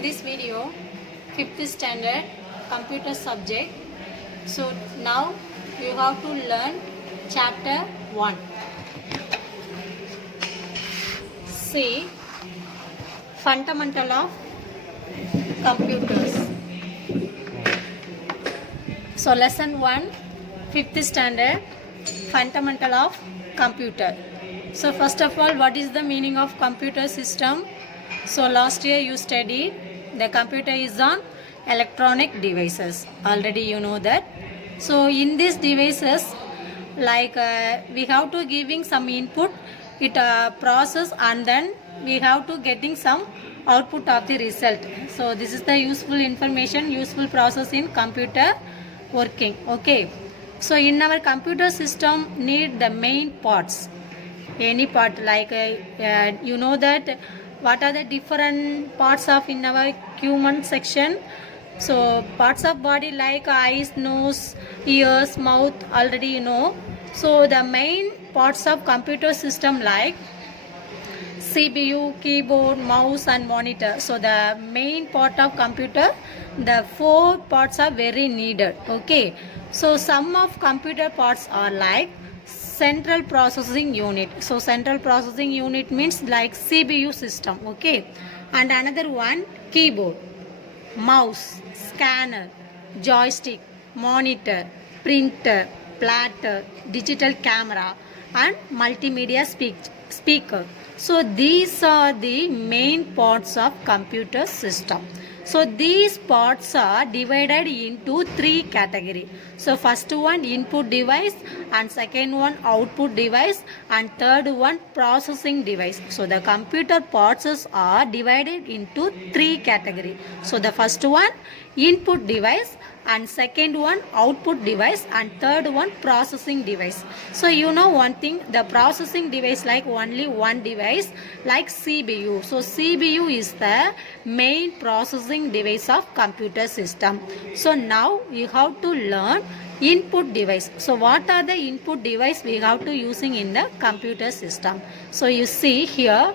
in this video 5th standard computer subject. So now you have to learn chapter 1. See, fundamental of computers. So lesson 1, 5th standard, fundamental of computer. So first of all, what is the meaning of computer system? So last year you studied the computer is on electronic devices. Already you know that. So in these devices, like we have to giving some input, it process, and then we have to getting some output of the result. So this is the useful information, useful process in computer working. Okay. So in our computer system need the main parts. Any part, like you know that what are the different parts of in our human section. So parts of body like eyes, nose, ears, mouth, already you know. So the main parts of computer system like CPU, keyboard, mouse and monitor. So the main part of computer, the 4 parts are very needed. Okay. So some of computer parts are like central processing unit. So central processing unit means like CPU system. Okay. And another one, keyboard, mouse, scanner, joystick, monitor, printer, plotter, digital camera and multimedia speaker. So these are the main parts of computer system. So these parts are divided into 3 categories. So first one input device, and second one output device, and third one processing device. So the computer parts are divided into 3 categories. So the first one input device, and second one output device, and third one processing device. So you know one thing, the processing device like only one device like CPU. So CPU is the main processing device of computer system. So now you have to learn input device. So what are the input device we have to using in the computer system? So you see here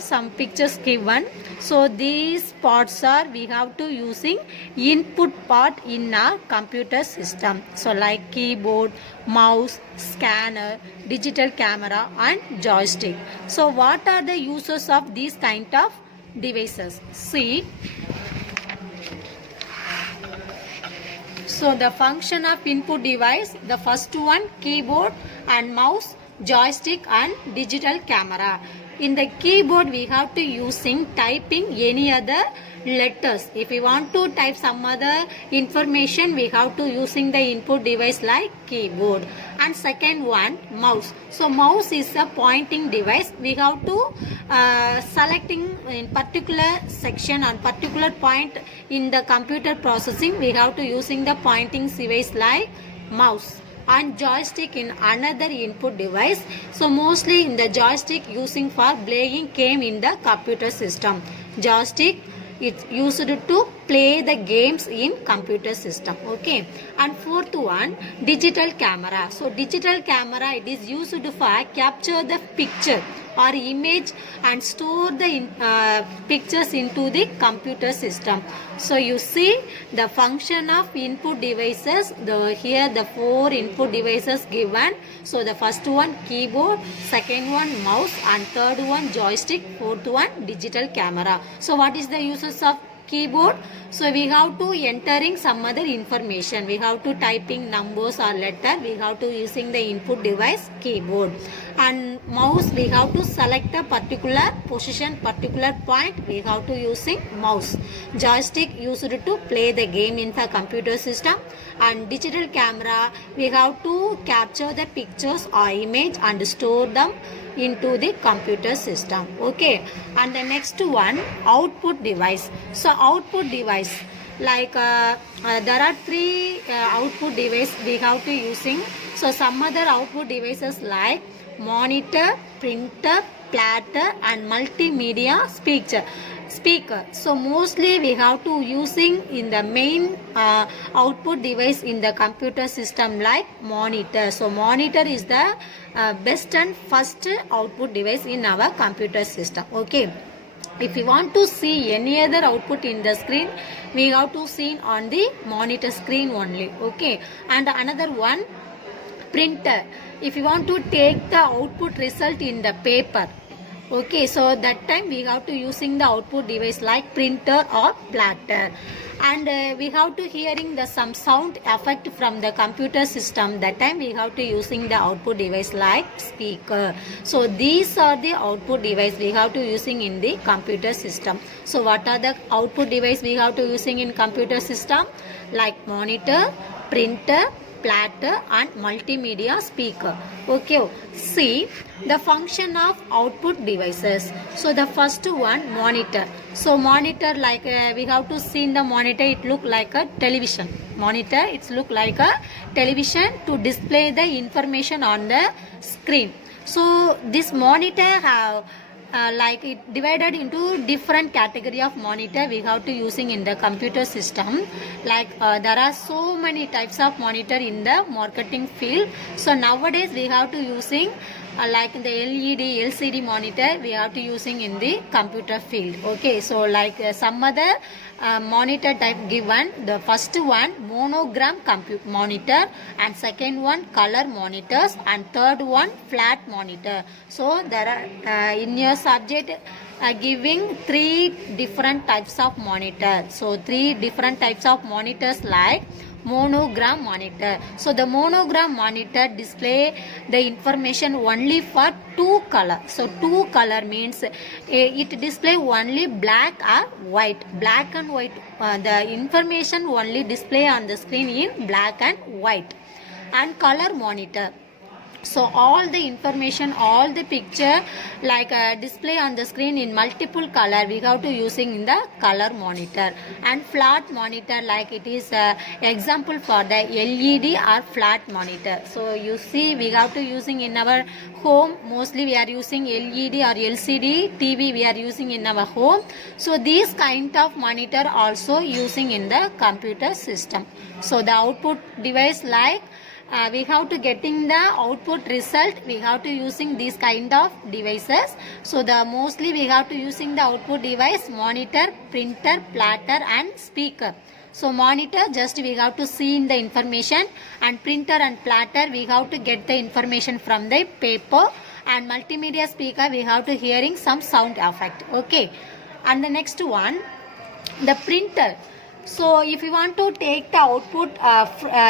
some pictures given. So these parts are we have to using input part in our computer system. So like keyboard, mouse, scanner, digital camera and joystick. So what are the uses of these kind of devices? See, so the function of input device, the first one keyboard and mouse, joystick and digital camera. In the keyboard we have to using typing any other letters. If we want to type some other information, we have to using the input device like keyboard. And second one mouse. So mouse is a pointing device. We have to selecting in particular section and particular point in the computer processing, we have to using the pointing device like mouse. And joystick in another input device. So mostly in the joystick using for playing game in the computer system. Joystick it's used to play the games in computer system. Okay. And fourth one digital camera. So digital camera, it is used for capture the picture or image and store the pictures into the computer system. So you see the function of input devices, here the 4 input devices given. So the first one keyboard, second one mouse and third one joystick, fourth one digital camera. So what is the uses of keyboard? So we have to entering some other information. We have to typing numbers or letter. We have to using the input device keyboard. And mouse we have to select a particular position, particular point. We have to using mouse. Joystick used to play the game in the computer system. And digital camera we have to capture the pictures or image and store them into the computer system. Okay. And the next one output device. So output device like there are 3 output device we have to using. So some other output devices like monitor, printer, plotter and multimedia speaker. So mostly we have to using in the main output device in the computer system like monitor. So monitor is the best and first output device in our computer system. Okay. If you want to see any other output in the screen, we have to see on the monitor screen only. Okay, and another one, printer. If you want to take the output result in the paper, okay, so that time we have to using the output device like printer or plotter. And we have to hearing the some sound effect from the computer system. That time we have to using the output device like speaker. So these are the output device we have to using in the computer system. So what are the output device we have to using in computer system? Like monitor, printer, plotter and multimedia speaker. Okay, see the function of output devices. So the first one, monitor. So monitor, like we have to see in the monitor, it look like a television. Monitor, it's look like a television to display the information on the screen. So this monitor have like it divided into different category of monitor we have to using in the computer system. Like there are so many types of monitor in the marketing field. So nowadays we have to using like the LED, LCD monitor we have to using in the computer field. Okay, so like some other monitor type given. The first one, monogram monitor, and second one, color monitors, and third one, flat monitor. So there are in your subject giving three different types of monitor. So three different types of monitors like monogram monitor. So the monogram monitor display the information only for two color. So two color means it display only black or white. Black and white, the information only display on the screen in black and white. And color monitor, so all the information, all the picture like display on the screen in multiple color we have to using in the color monitor. And flat monitor, like it is example for the LED or flat monitor. So you see we have to using in our home, mostly we are using LED or LCD TV we are using in our home. So these kind of monitor also using in the computer system. So the output device like we have to getting the output result, we have to using these kind of devices. So the mostly we have to using the output device monitor, printer, plotter and speaker. So monitor just we have to see in the information, and printer and plotter we have to get the information from the paper, and multimedia speaker we have to hearing some sound effect. Okay, and the next one, the printer. So if you want to take the output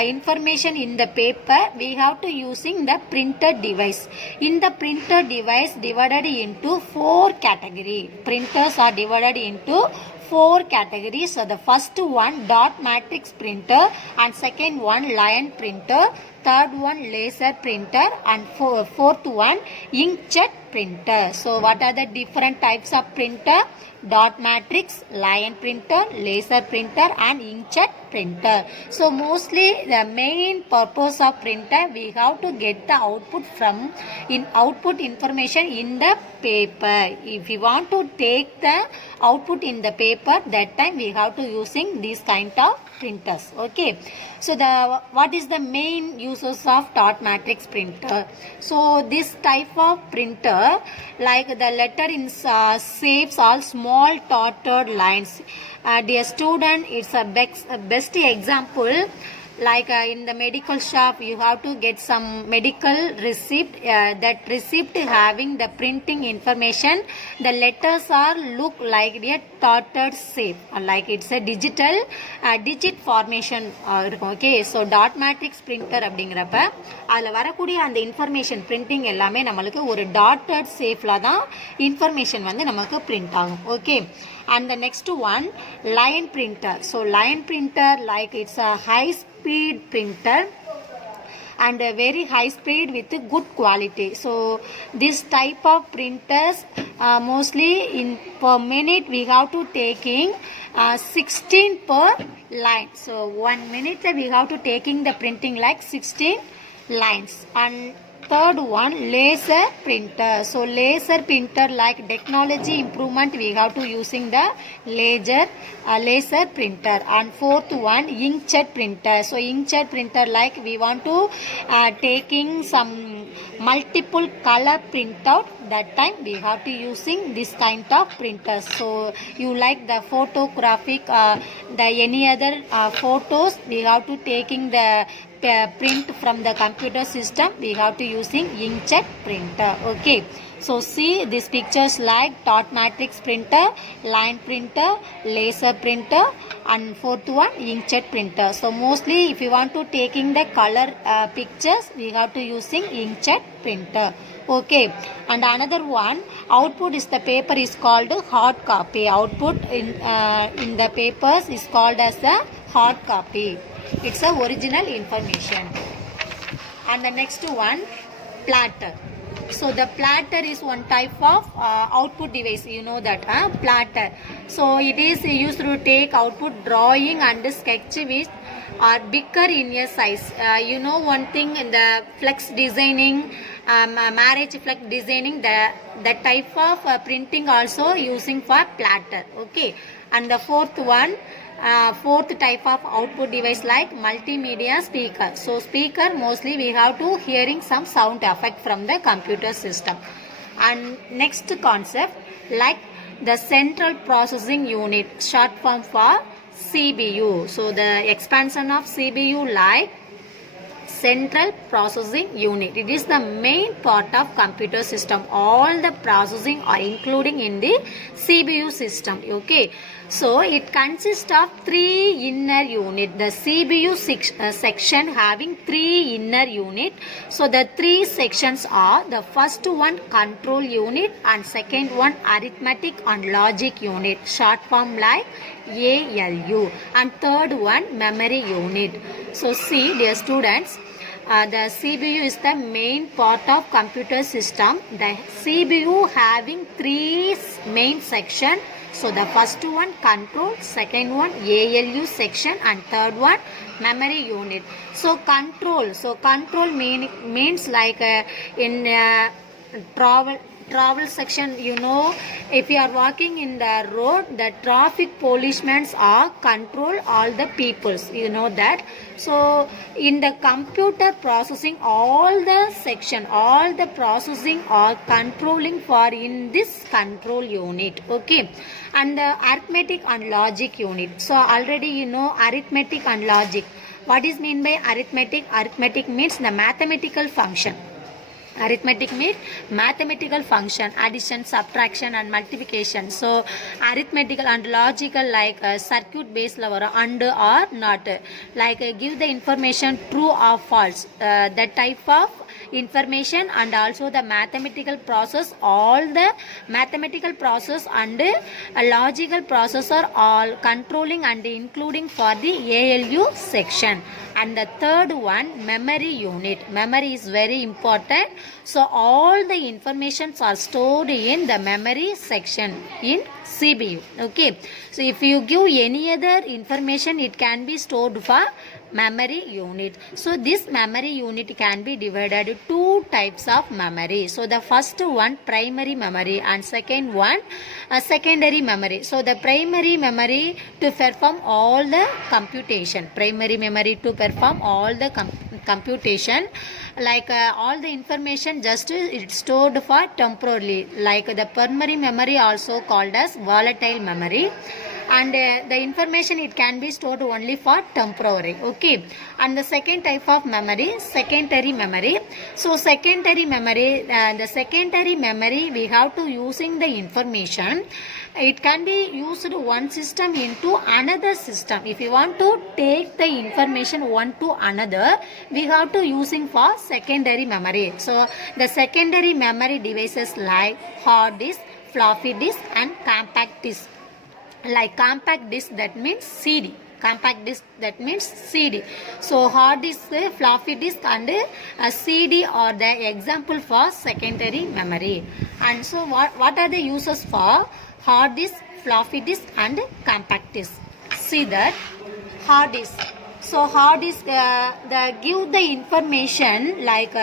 information in the paper, we have to using the printer device. In the printer device divided into four category. Printers are divided into four categories. So the first one, dot matrix printer, and second one, line printer, third one, laser printer, and fourth one, inkjet printer. So what are the different types of printer? Dot matrix, line printer, laser printer and inkjet printer. So mostly the main purpose of printer, we have to get the output from output information in the paper. If we want to take the output in the paper, that time we have to using these kind of printers. Okay, so the what is the main uses of dot matrix printer? So this type of printer, like the letter in shapes all small dotted lines. Dear student, it's a best example. Like in the medical shop, you have to get some medical receipt. That receipt having the printing information, the letters are look like a dotted shape, like it's a digital digit formation. Okay, so dot matrix printer அப்படிங்கிறப்ப அதில் வரக்கூடிய அந்த information printing எல்லாமே நம்மளுக்கு ஒரு dotted ஷேப்பில் தான் information வந்து நமக்கு பிரிண்ட் ஆகும். Okay, and the next one, line printer. So line printer, like it's a high speed printer and a very high speed with good quality. So this type of printers mostly in per minute we have to taking 16 per line. So 1 minute we have to taking the printing like 16 lines. And third one, laser printer. So laser printer, like technology improvement, we have to using the laser printer. And fourth one, inkjet printer. So inkjet printer, like we want to taking some multiple color printout, that time we have to using this kind of printers. So you like the photographic the any other photos, we have to taking the print from the computer system, we have to using inkjet printer. Okay, so see these pictures like dot matrix printer, line printer, laser printer, and fourth one, inkjet printer. So mostly if you want to taking the color pictures, we have to using inkjet printer. Okay, and another one, output is the paper is called hard copy. Output in the papers is called as the hard copy. It's the original information. And the next one, platter. So the platter is one type of output device, you know that, platter. So it is used to take output drawing and sketch which are bigger in a size. You know one thing in the flex designing, marriage flex designing, the type of printing also using for platter. Okay, and the fourth one, fourth type of output device like multimedia speaker. So speaker, mostly we have to hearing some sound effect from the computer system. And next concept, like the central processing unit, short form for CPU. So the expansion of CPU, like central processing unit. It is the main part of computer system. All the processing are including in the CPU system. Okay, so it consists of three inner unit. The CPU section having three inner unit. So the three sections are, the first one control unit, and second one arithmetic and logic unit, short form like ALU, and third one memory unit. So see dear students, the CPU is the main part of computer system. The CPU having three main section. So the first one control, second one ALU section, and third one memory unit. So control means like in travel section, you know, if you are walking in the road, the traffic policemen are control all the peoples, you know that. So in the computer processing, all the section, all the processing are controlling for in this control unit. Okay, and the arithmetic and logic unit. So already you know arithmetic and logic. What is mean by arithmetic? Arithmetic means the mathematical function. Arithmetic means mathematical function, addition, subtraction, and multiplication. So arithmetical and logical, like circuit based level, and or not, like give the information true or false, that type of information. And also the mathematical process, all the mathematical process and logical process are all controlling and including for the ALU section. And the third one, memory unit. Memory is very important. So all the informations are stored in the memory section in CPU. Okay, so if you give any other information, it can be stored for memory unit. So this memory unit can be divided two types of memory. So the first one, primary memory, and second one, secondary memory. So the primary memory to perform all the computation, primary memory to perform all the computation, like all the information just it's stored for temporarily, like the primary memory also called as volatile memory. And the information it can be stored only for temporary. Okay, and the second type of memory, secondary memory. So secondary memory, the secondary memory we have to using the information, it can be used one system into another system. If you want to take the information one to another, we have to using for secondary memory. So the secondary memory devices like hard disk, floppy disk, and compact disk. Like compact disk, that means CD. Compact disk, that means CD. So hard disk, floppy disk, and CD are the example for secondary memory. And so what are the uses for hard disk, floppy disk, and compact disk? See that hard disk. So hard disk give the information like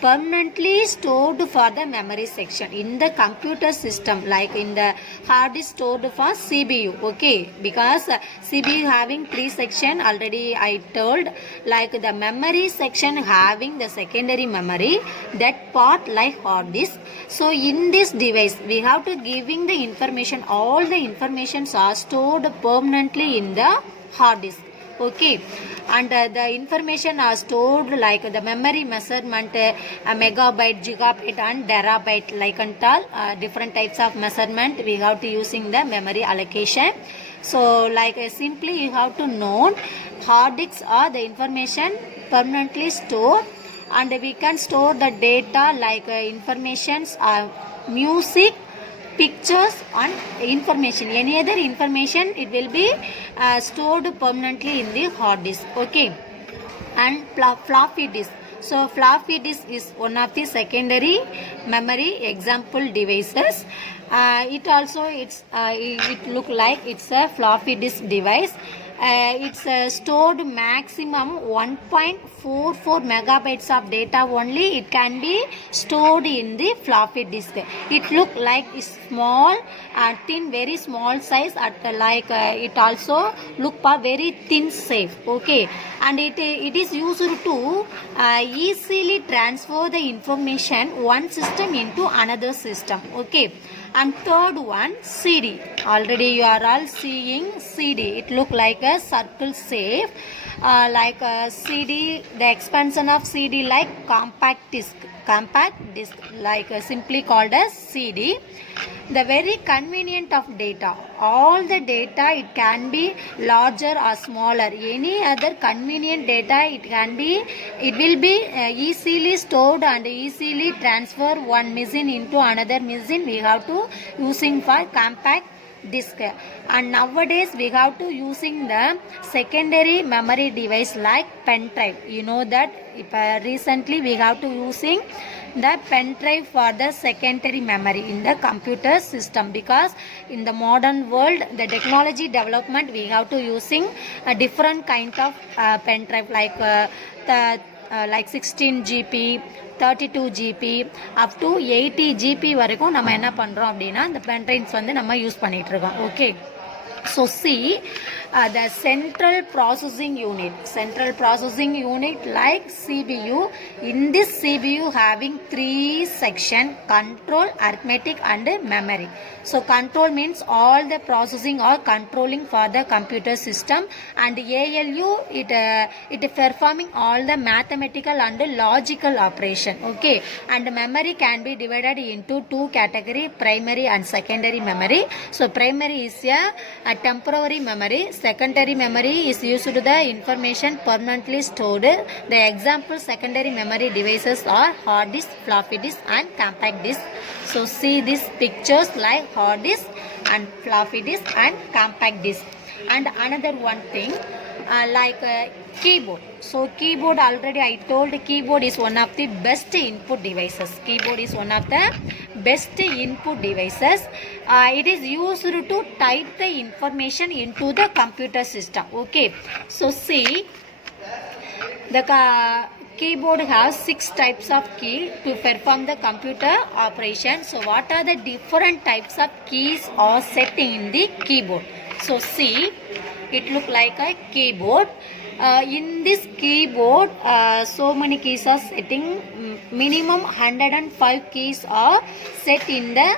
permanently stored for the memory section in the computer system, like in the hard disk stored for CPU. Okay, because CPU having three section already I told, like the memory section having the secondary memory, that part like hard disk. So in this device we have to giving the information, all the informations are stored permanently in the hard disk. Okay, and the information are stored like the memory measurement, megabyte, gigabyte and terabyte, like and all different types of measurement we have to using the memory allocation. So like simply you have to know hard disks are the information permanently stored, and we can store the data like informations, music, pictures and information, any other information, it will be stored permanently in the hard disk. Okay, and floppy disk. So floppy disk is one of the secondary memory example devices. It also it look like it's a floppy disk device. It's stored maximum 1.44 megabytes of data only. It can be stored in the floppy disk. It look like small, thin, very small size. Like it also look for very thin shape. Okay, and it is used to easily transfer the information one system into another system. Okay. And third one, CD. Already you are all seeing CD. It look like a circle shape. Like a CD, the expansion of CD like compact disc. Compact disc, like simply called as CD. The very convenient of data. All the data, it can be larger or smaller. Any other convenient data, it will be easily stored and easily transfer one machine into another machine. We have to using for compact disk. And nowadays we have to using the secondary memory device like pen drive. You know that recently we have to using the pen drive for the secondary memory in the computer system, because in the modern world the technology development we have to using a different kind of pen drive like like 16 GB, 32 GB up to 80 GB வரைக்கும் நம்ம என்ன பண்றோம் அப்படினா இந்த pen drives வந்து நம்ம use பண்ணிட்டு இருக்கோம். Okay, so see the central processing unit like CPU. In this CPU having three section: control, arithmetic and memory. So control means all the processing or controlling for the computer system, and ALU it performing all the mathematical and logical operation. Okay, and memory can be divided into two category: primary and secondary memory. So primary is a temporary memory. Secondary memory is used to the information permanently stored. The example secondary memory devices are hard disk, floppy disk and compact disk. So see these pictures like hard disk and floppy disk and compact disk. And another one thing like keyboard. So keyboard, already I told keyboard is one of the best input devices. Keyboard is one of the best input devices. It is used to type the information into the computer system. Okay, so see the keyboard has 6 types of key to perform the computer operation. So what are the different types of keys are set in the keyboard? So see, it look like a keyboard. In this keyboard so many keys are setting. Minimum 105 keys are set in the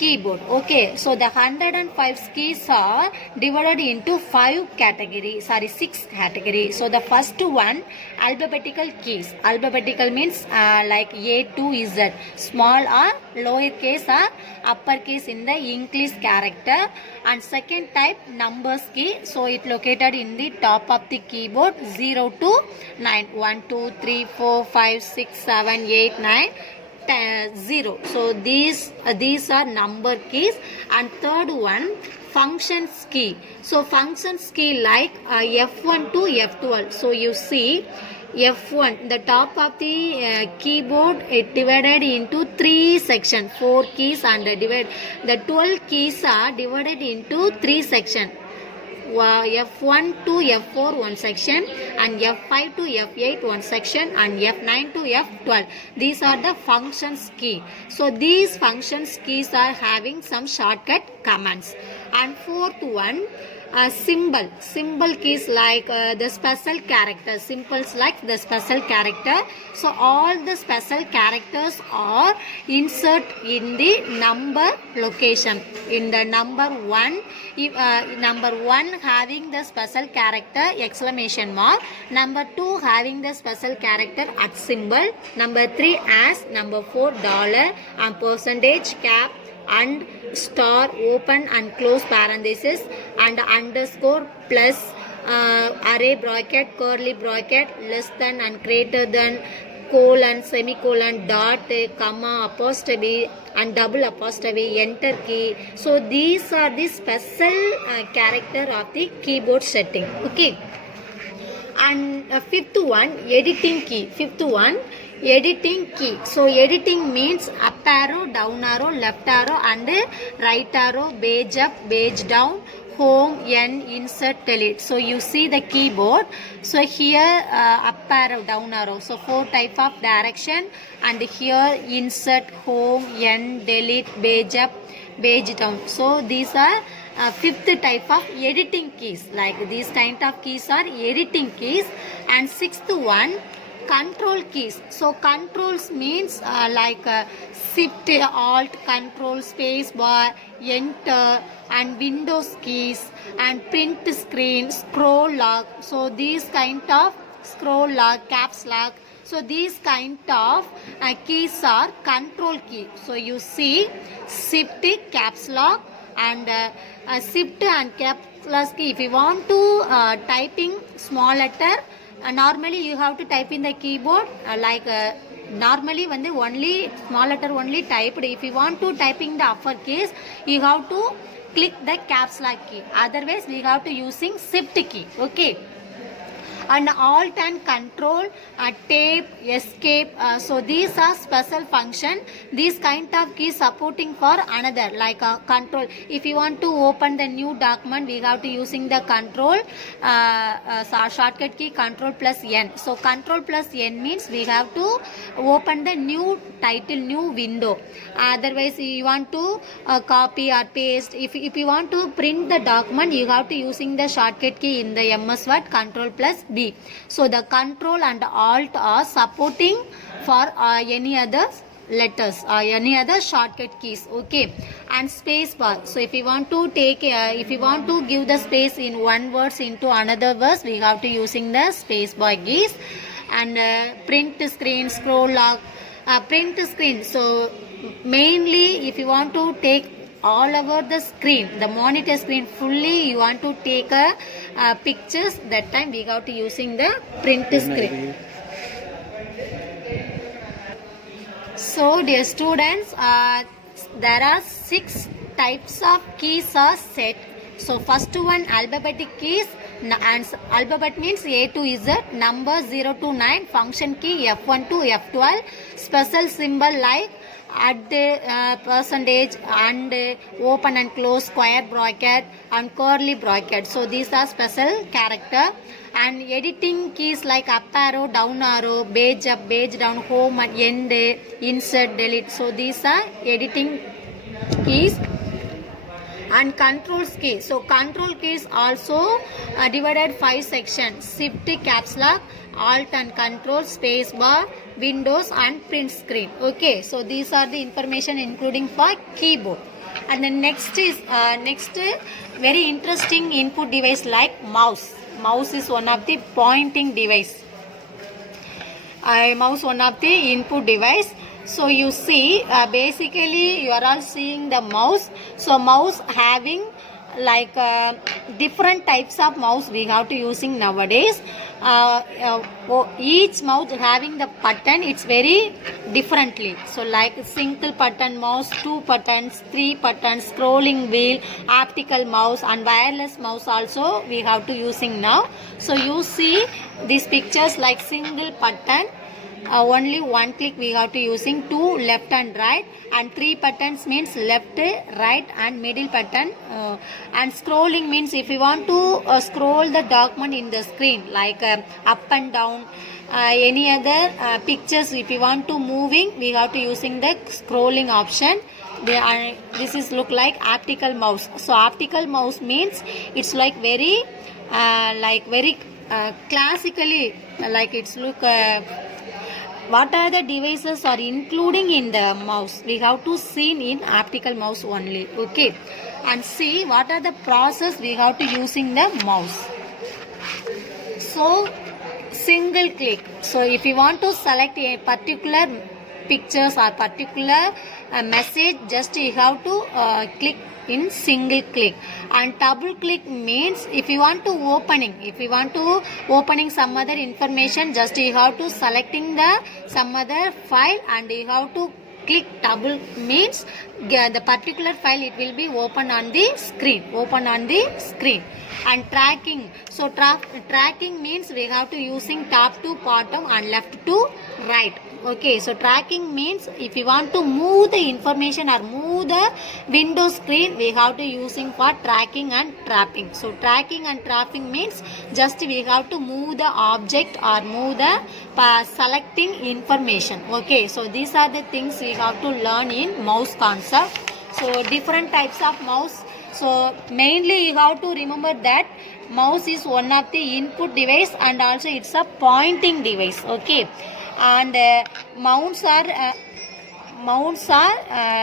keyboard. Okay, so the 105 keys are divided into 6 categories. So the first one, alphabetical keys. Alphabetical means like A to Z, small or lowercase or uppercase in the English character. And second type, numbers key. So it located in the top of the keyboard, 0 to 9, 1 2 3 4 5 6 7 8 9 0. So these are number keys. And third one, functions key. So functions key like F1 to F12. So you see F1, the top of the keyboard, it divided into 3 sections, 4 keys, and the 12 keys are divided into 3 sections. F1 to F4 one section, and F5 to F8 one section, and F9 to F12. These are the functions key. So these functions keys are having some shortcut commands. And fourth one, symbol keys like the special character, symbols like the special character. So all the special characters are insert in the number location. In the number 1, number 1 having the special character exclamation mark, number 2 having the special character at symbol, number 3 as, number 4 dollar, and percentage, cap, and star, open and close parenthesis, and underscore, plus, array bracket, curly bracket, less than and greater than, colon, semicolon, dot, comma, apostrophe, and double apostrophe, enter key. So these are the special character of the keyboard setting. Okay. And fifth one, editing key. Editing key. So editing means up arrow, down arrow, left arrow, and right arrow, page up, page down, home, end, insert, delete. So you see the keyboard. So here up arrow, down arrow. So 4 type of direction, and here insert, home, end, delete, page up, page down. So these are fifth type of editing keys. Like these kind of keys are editing keys. And sixth one, control keys. So controls means like shift, alt, control, space bar, enter, and Windows keys, and print screen, scroll lock. So these kind of scroll lock, caps lock. So these kind of keys are control key. So you see shift, caps lock, and shift and caps lock key. If you want to typing small letter, normally you have to type in the keyboard normally when the only small letter only typed. If you want to typing the uppercase, you have to click the caps lock key. Otherwise we have to using shift key. Okay. And alt and control, tab, escape. So these are special function. These kind of keys supporting for another, like control. If you want to open the new document, we have to using the control shortcut key, control plus N. So control plus N means we have to open the new title, new window. Otherwise you want to copy or paste. If you want to print the document, you have to using the shortcut key in the MS Word, control plus B. So the control and alt are supporting for any other letters or any other shortcut keys. Okay. And space bar. So if you want to take if you want to give the space in one verse into another verse, we have to using the space bar keys. And print screen, scroll lock, print screen. So mainly if you want to take all over the screen, the monitor screen fully, you want to take pictures, that time we have to using the print screen. So dear students, there are 6 types of keys are set. So first one, alphabetic keys, and alphabet means A to Z, number 0 to 9, function key F1 to F12, special symbol like at the percentage, and open and close square bracket, and curly bracket. So these are special character. And editing keys like up arrow, down arrow, page up, page down, home and end, insert, delete. So these are editing keys. And controls key. So control keys also divided 5 sections: shift, caps lock, alt and control, space bar, windows, and print screen. Okay, so these are the information including for keyboard. And then next is very interesting input device like mouse. Mouse is one of the pointing device. Mouse one of the input device. So you see basically you are all seeing the mouse. So mouse having like different types of mouse we have to using nowadays. Each mouse having the button, it's very differently. So like single button mouse, 2 buttons, 3 buttons, scrolling wheel, optical mouse, and wireless mouse also we have to using now. So you see these pictures like single button, only one click we have to using 2 left and right, and 3 buttons means left, right and middle button, and scrolling means if you want to scroll the document in the screen like up and down, any other pictures if you want to moving, we have to using the scrolling option. This is look like optical mouse. So optical mouse means it's like very classically, like it's look what are the devices are including in the mouse, we have to see in optical mouse only. Okay, and see what are the process we have to using the mouse. So single click. So if you want to select a particular pictures or particular message, just you have to click in single click. And double click means if you want to opening some other information, just you have to selecting the some other file and you have to click double means the particular file it will be open on the screen. And tracking, so tracking means we have to using top to bottom and left to right. Okay, so tracking means if you want to move the information or move the window screen, we have to using for tracking and trapping. So tracking and trapping means just we have to move the object or move the selecting information. Okay, so these are the things we have to learn in mouse concept. So different types of mouse. So mainly you have to remember that mouse is one of the input device and also it's a pointing device. Okay, and mounts are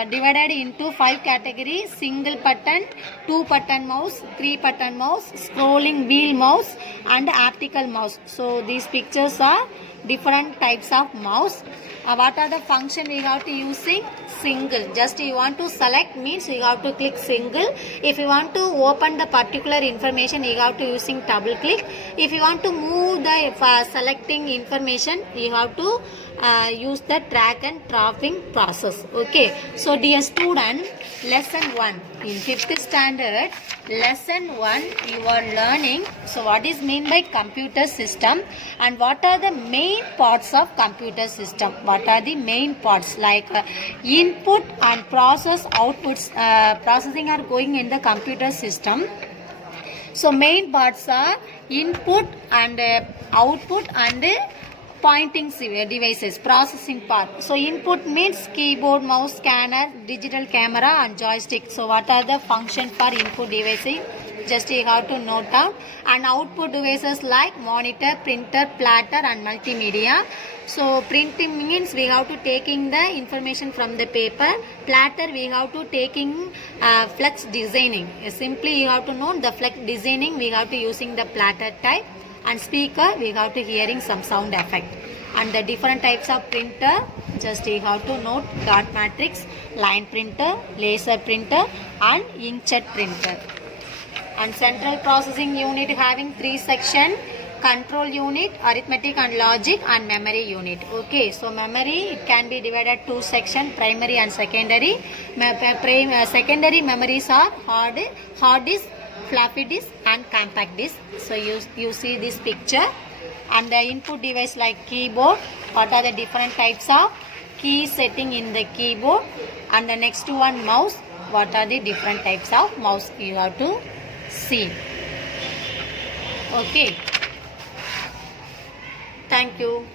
divided into 5 categories: single button, 2 button mouse, 3 button mouse, scrolling wheel mouse and optical mouse. So these pictures are different types of mouse. What are the function we have to using? Single. Just you want to select means you have to click single. If you want to open the particular information, you have to using double click. If you want to move the selecting information, you have to use the drag and dropping process. Okay, so dear student, lesson 1 in 5th standard, lesson 1 you are learning. So what is mean by computer system and what are the main parts of computer system? What are the main parts like input and process outputs, processing are going in the computer system. So main parts are input and output and pointing devices, processing part. So input means keyboard, mouse, scanner, digital camera and joystick. So what are the function for input devices? Just you have to note down. And output devices like monitor, printer, plotter and multimedia. So printing means we have to taking the information from the paper. Plotter we have to taking flex designing. Simply you have to know the flex designing we have to using the plotter type. And speaker we have to hearing some sound effect. And the different types of printer, just you have to note dot matrix, line printer, laser printer and inkjet printer. And central processing unit having 3 sections: control unit, arithmetic and logic and memory unit. Okay, so memory it can be divided 2 sections, primary and secondary. Secondary memories are hard disk, floppy disk and compact disk. So you see this picture. And the input device like keyboard, what are the different types of key setting in the keyboard. And the next one mouse, what are the different types of mouse you have to see. Okay, thank you.